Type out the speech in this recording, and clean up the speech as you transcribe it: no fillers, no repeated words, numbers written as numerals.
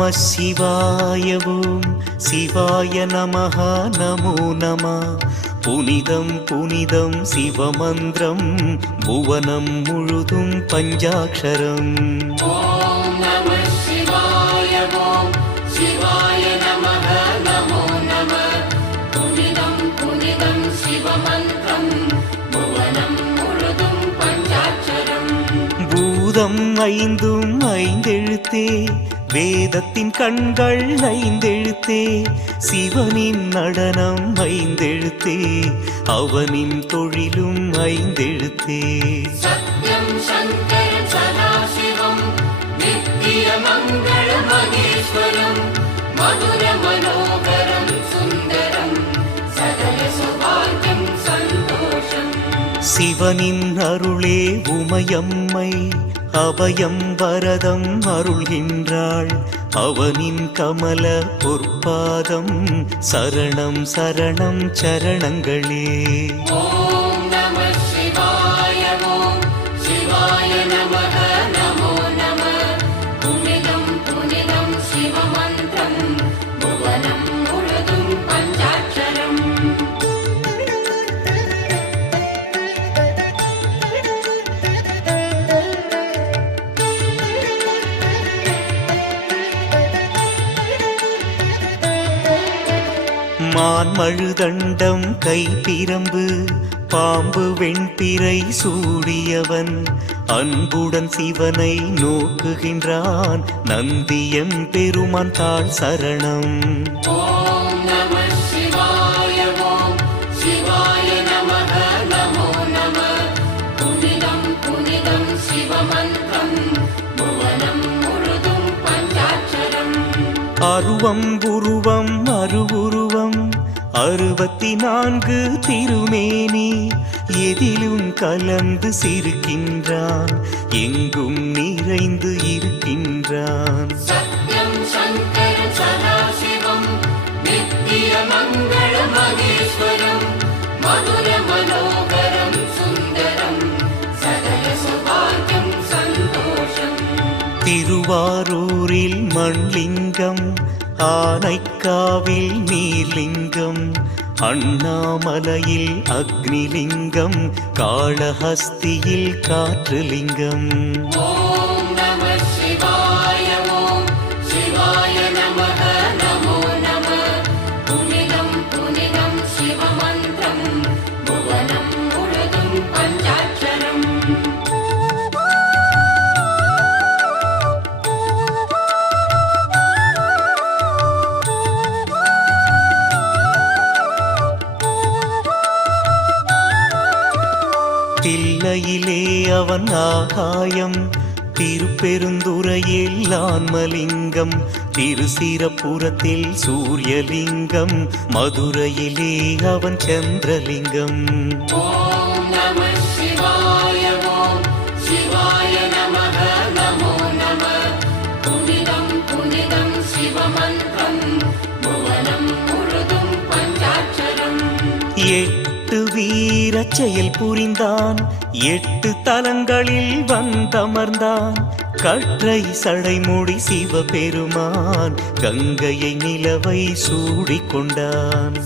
சிவாய ஓம் சிவாய நமஹ நமோ நம. புனிதம் புனிதம் சிவமந்திரம் புவனம் முழுதும் பஞ்சாட்சரம். ஓம் நம சிவாய ஓம் சிவாய நமஹ நமோ நம. புனிதம் புனிதம் சிவமந்திரம் புவனம் முழுதும் பஞ்சாட்சரம். பூதம் ஐந்தும் ஐந்தெழுத்தே, வேதத்தின் கண்கள் ஐந்தெழுத்தே, சிவனின் நடனம் ஐந்தெழுத்தே, அவனின் தொழிலும் ஐந்தெழுத்தே. சத்யம் சங்கரம் சதாசிவம் நித்திய மங்கள மகேஸ்வரம் மதுர மனோகரம் சுந்தரம் சகல சௌபாகியம் சந்தோஷம். சிவனின் அருளே உமையம்மை, அபயம் வரதம் அருள்கின்றாள், அவனின் கமல பொற்பாதம் சரணம் சரணம் சரணங்களே. ஓம் நம சிவாய ஓம் சிவாய நமஹ நமோ நம. புனிதம் புனிதம் சிவமந்திரம் புவனம் முழுதும் பஞ்சாட்சரம். மான்மழுதண்டம் கைப்பிரம்பு பாம்பு வெண்பிறை சூடியவன், அன்புடன் சிவனை நோக்குகின்றான், நந்தியம் பெருமான் தாழ் சரணம். ஓம் நம சிவாய ஓம் சிவாய நமஹ நமோ நம. புனிதம் புனிதம் சிவமந்திரம் புவனம் முழுதும் பஞ்சாட்சரம். அருவம் உருவம் அருவுருவம் 64 திருமேனி, எதிலும் கலந்து சிரிக்கின்றான், எங்கும் நிறைந்து இருக்கின்றான். சத்யம் சங்கரம் சதாசிவம் நித்திய மங்கள மகேஸ்வரம் மதுர மனோகரம் சுந்தரம் சகல சௌபாகியம் சந்தோஷம். திருவாரூரில் மண்லிங்கம், ஆனைக்காவில் நீர்லிங்கம், அண்ணாமலையில் அக்னிலிங்கம், காளஹஸ்தியில் காற்றுலிங்கம். ஓம் நம சிவாய ஓம் சிவாய நமஹ நமோ நம. புனிதம் புனிதம் சிவமந்திரம் புவனம் முழுதும் பஞ்சாட்சரம். தில்லையிலே அவன் ஆகாயம், திருப்பெருந்துறையில் ஆன்மலிங்கம், திருசிரப்புரத்தில் சூரியலிங்கம், மதுரையிலே அவன் சந்திரலிங்கம். ஓம் நம சிவாய ஓம் சிவாய நமஹ நமோ நம. புனிதம் புனிதம் சிவமந்திரம் புவனம் முழுதும் பஞ்சாட்சரம். 8 வீரச் செயல் புரிந்தான், 8 தலங்களில் வந்தமர்ந்தான், கற்றை சடைமுடி சிவபெருமான், கங்கையை நிலவை சூடிக்கொண்டான்.